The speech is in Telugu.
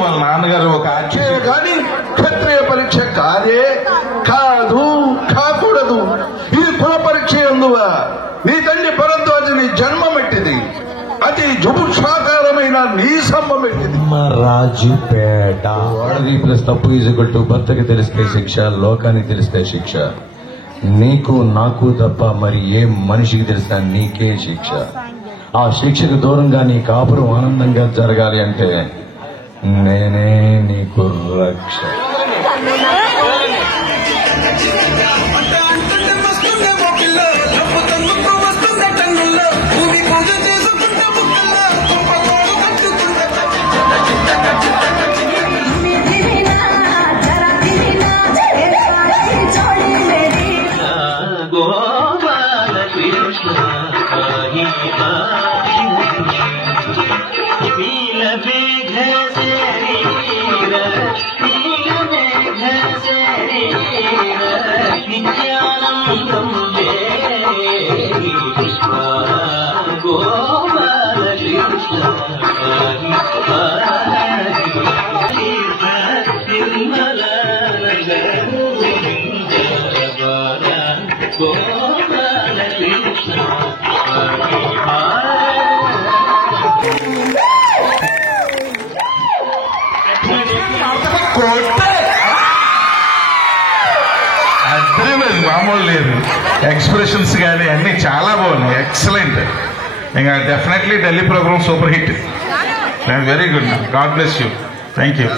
వాళ్ళ నాన్నగారు ఒక ఆచార్య కానీ క్షత్రియ పరీక్ష కాదే, కాదు, కాకూడదు. ఇది కుల పరీక్ష ఎందువ. నీ తండ్రి భరద్వాజుని జన్మమెట్టిది, అతి జుభుక్షాకారమైన నీ సంభమెట్టిది. రాజుపేట వాడది ప్లస్ తప్పు ఈజ్వల్ టు భర్తకి తెలిస్తే శిక్ష, లోకానికి తెలిస్తే శిక్ష. నీకు నాకు తప్ప మరి ఏ మనిషికి తెలిసినా నీకే శిక్ష. ఆ శిక్షకు దూరంగా నీ కాపురం ఆనందంగా జరగాలి అంటే నేనే నీకు రక్ష. మామూలు లేదు. ఎక్స్ప్రెషన్స్ కానీ అన్ని చాలా బాగున్నాయి, ఎక్సలెంట్. ఇంకా definitely Delhi programme super hit. Very good. God bless you. Thank you.